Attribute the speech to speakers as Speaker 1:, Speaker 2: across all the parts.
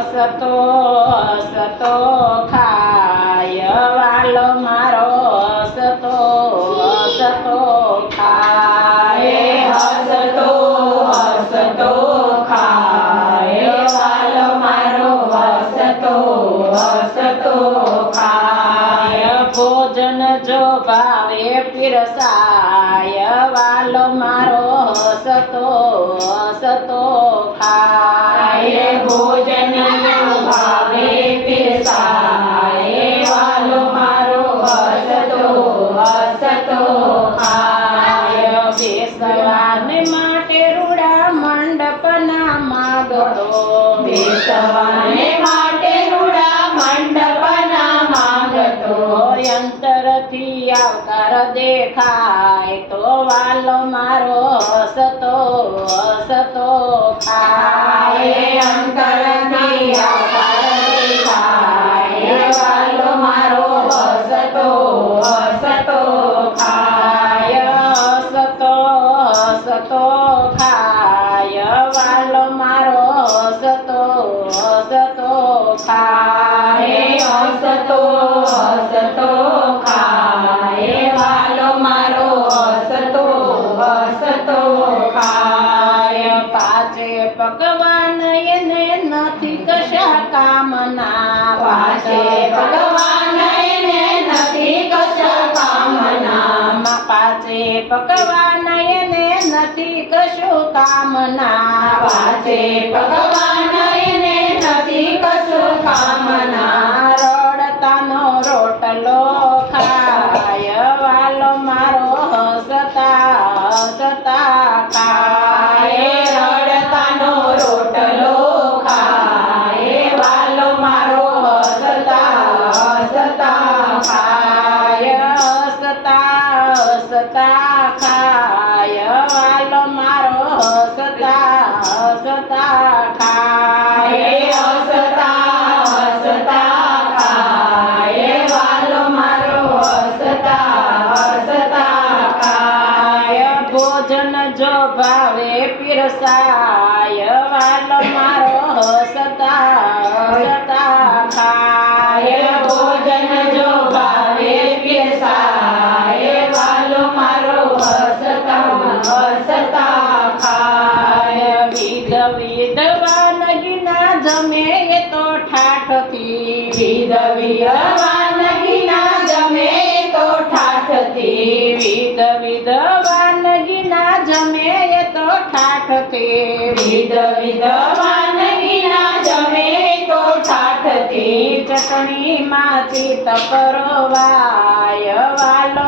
Speaker 1: સતો સતો ખાય વાલો મારો સતો સતો ખાય.
Speaker 2: હસતો હસતો ખાય વાલો મારો હસતો હસતો ખાય.
Speaker 1: ભોજન જો ભાવે પીરસાય વાલો મારો
Speaker 2: હસતો સતો
Speaker 1: બેસવાને માટે રૂડા મંડપના માંગતો અંતરથી આવકાર દેખાય તો વાલો મારો હસતો હસતો ખાય.
Speaker 2: અંતરથી આવકાર દેખાય વાલો મારો હસતો હસતો ખાય.
Speaker 1: હસતો હસતો ખાય ભગવાન એને નથી કશા કામના.
Speaker 2: પાછે ભગવાન એને નથી કશા કામના.
Speaker 1: પાચે ભગવાન એને નથી કશું કામના.
Speaker 2: પાછે ભગવાન એને નથી કશું કામના.
Speaker 1: હસતા ખાય
Speaker 2: હસતા હસતા ખાય
Speaker 1: વાલો મારો હસતા ભાવે પીરસાય વાલો મારો હસતા હસતા વિધ વિધવા નગીના જમે એ તો ઠાઠથી
Speaker 2: વિધ વિધવાનગીના જમે તો ઠાઠથી
Speaker 1: વિધ વિધવા નગીના જમે એ તો ઠાઠથી
Speaker 2: વિધ વિધવાનગીના જમે તો ઠાઠથી
Speaker 1: ચટણીમાં ચિત પરવાય વાલો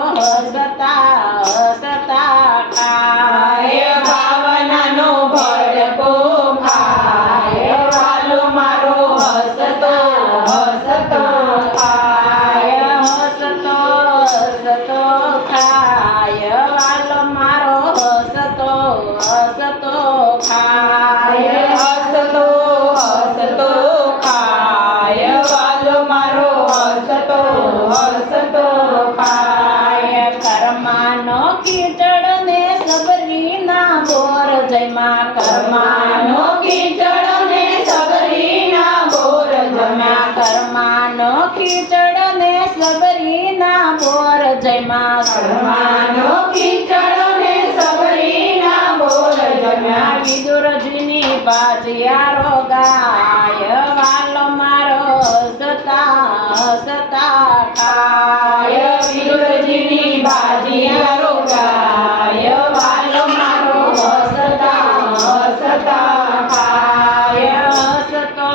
Speaker 2: માં
Speaker 1: પરમાનો કિચડો ને
Speaker 2: સબરી ના બોલ જમ્યા
Speaker 1: વિદુરજીની પાછિયારો ગાય વાલો મારો સતા સતા કાય
Speaker 2: વિદુરજીની બાજિયારો ગાય વાલો મારો
Speaker 1: સતા સતા કાય સતો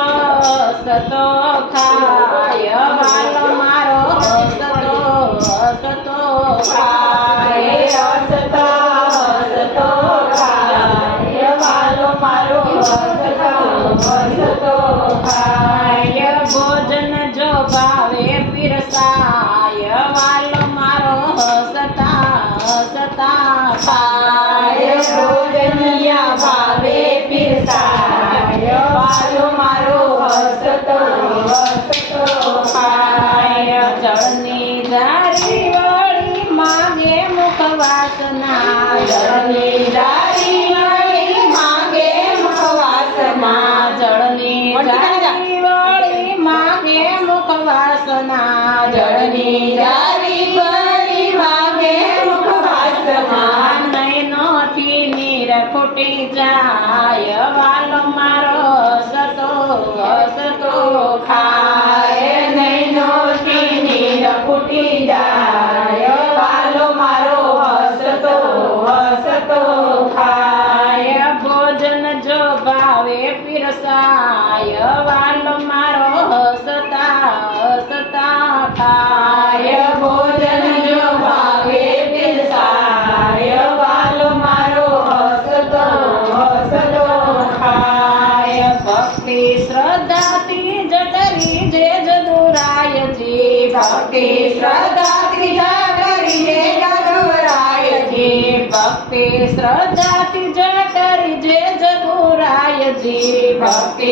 Speaker 1: સતો
Speaker 2: ખાય વાલો મારો સતો સતો ખાય
Speaker 1: વળી માગે મુખ
Speaker 2: જળની જારી વળી માંગે મુખ વાસના
Speaker 1: નયનોથી નીર ફૂટી જાય વાલો મારો પીરસાય વાલો મારો હસતા હસતા ખાય
Speaker 2: ભોજન જો ભાવે પીરસાય વાલો મારો હસતો હસતો ખાય
Speaker 1: ભક્તિ શ્રદ્ધાથી જટરી જદુરાયજી
Speaker 2: ભક્તિ